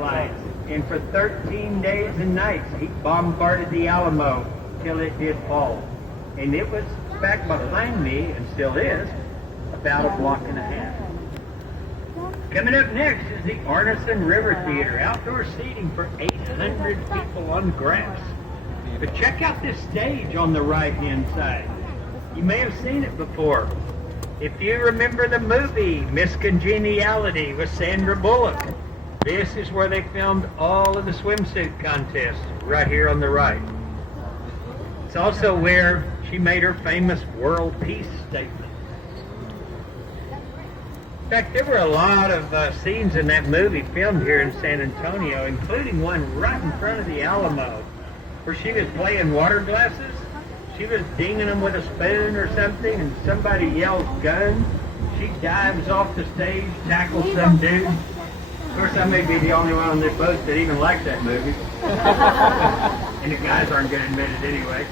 lines. And for 13 days and nights, he bombarded the Alamo till it did fall. And it was back behind me, and still is, about a block and a half. Coming up next is the Arneson River Theater, outdoor seating for 800 people on grass. But check out this stage on the right-hand side. You may have seen it before. If you remember the movie Miss Congeniality with Sandra Bullock, this is where they filmed all of the swimsuit contests, right here on the right. It's also where she made her famous world peace statement. In fact, there were a lot of scenes in that movie filmed here in San Antonio, including one right in front of the Alamo, where she was playing water glasses. She was dinging them with a spoon or something, and somebody yells gun. She dives off the stage, tackles some dude. Of course, I may be the only one on this boat that even likes that movie. And the guys aren't going to admit it anyway.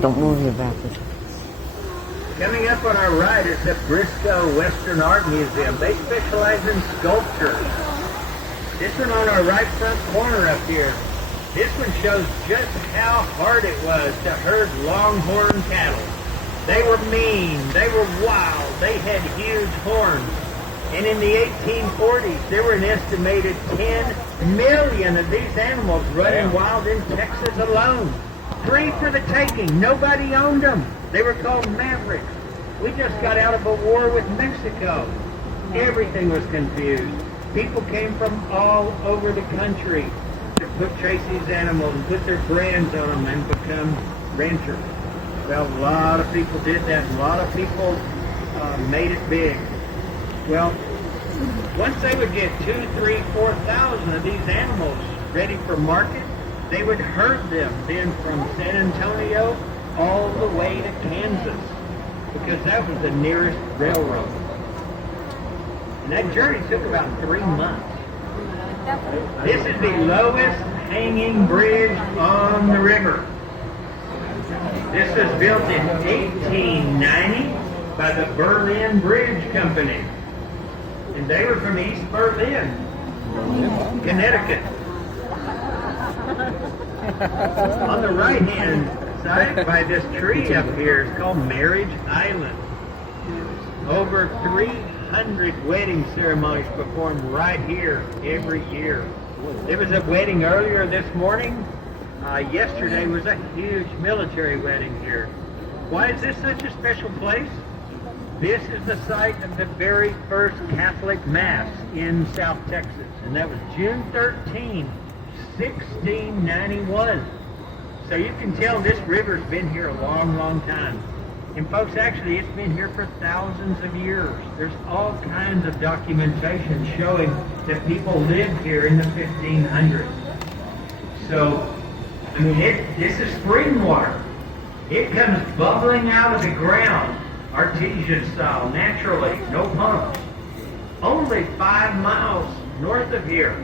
Don't move your back. Coming up on our right is the Briscoe Western Art Museum. They specialize in sculpture. This one on our right front corner up here, this one shows just how hard it was to herd longhorn cattle. They were mean, they were wild, they had huge horns. And in the 1840s, there were an estimated 10 million of these animals running wild in Texas alone. Free for the taking. Nobody owned them. They were called mavericks. We just got out of a war with Mexico. Everything was confused. People came from all over the country to chase these animals and put their brands on them and become ranchers. Well, a lot of people did that. A lot of people made it big. Well, once they would get 2,000, 3,000, 4,000 of these animals ready for market, they would herd them then from San Antonio all the way to Kansas, because that was the nearest railroad. And that journey took about 3 months. This is the lowest hanging bridge on the river. This was built in 1890 by the Berlin Bridge Company. And they were from East Berlin, Connecticut. On the right-hand side by this tree up here is called Marriage Island. Over 300 wedding ceremonies performed right here every year. There was a wedding earlier this morning. Yesterday was a huge military wedding here. Why is this such a special place? This is the site of the very first Catholic Mass in South Texas, and that was June 13, 1691. So you can tell this river's been here a long, long time. And folks, actually, it's been here for thousands of years. There's all kinds of documentation showing that people lived here in the 1500s. So, I mean, this is spring water. It comes bubbling out of the ground, artesian style, naturally, no pumps. Only 5 miles north of here.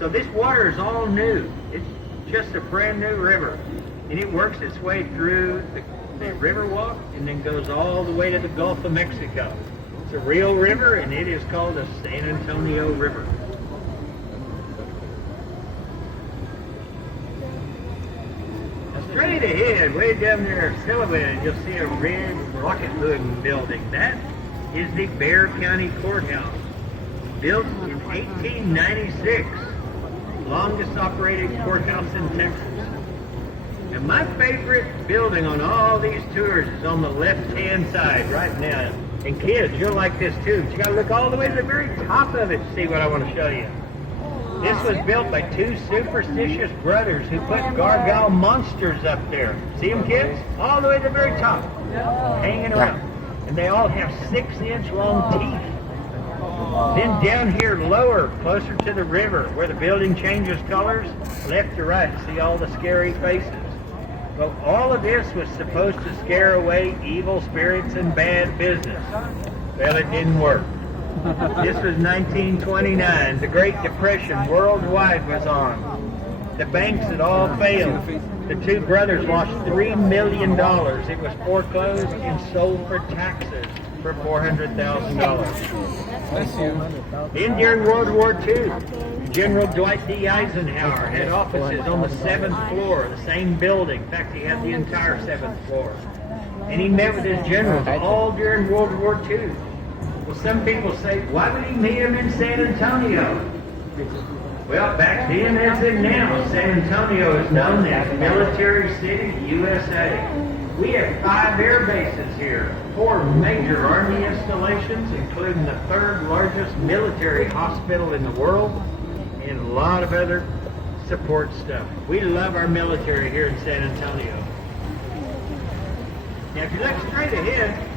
So this water is all new. It's just a brand new river. And it works its way through the river walk and then goes all the way to the Gulf of Mexico. It's a real river, and it is called the San Antonio River. Straight ahead, way down there at Sullivan, you'll see a red rocket hood building. That is the Bexar County Courthouse, built in 1896. Longest operated courthouse in Texas. And my favorite building on all these tours is on the left-hand side right now. And kids, you'll like this too. But you gotta look all the way to the very top of it to see what I want to show you. This was built by 2 superstitious brothers who put gargoyle monsters up there. See them, kids? All the way to the very top, hanging around. And they all have 6-inch long teeth. Then down here lower, closer to the river, where the building changes colors, left to right, see all the scary faces. Well, all of this was supposed to scare away evil spirits and bad business. Well, it didn't work. This was 1929. The Great Depression worldwide was on. The banks had all failed. The 2 brothers lost $3 million. It was foreclosed and sold for taxes. for $400,000. Bless you. And during World War II, General Dwight D. Eisenhower had offices on the 7th floor, the same building. In fact, he had the entire 7th floor. And he met with his generals all during World War II. Well, some people say, why would he meet him in San Antonio? Well, back then as in now, San Antonio is known as Military City, USA. We have 5 air bases here, 4 major Army installations, including the 3rd largest military hospital in the world, and a lot of other support stuff. We love our military here in San Antonio. Now, if you look straight ahead,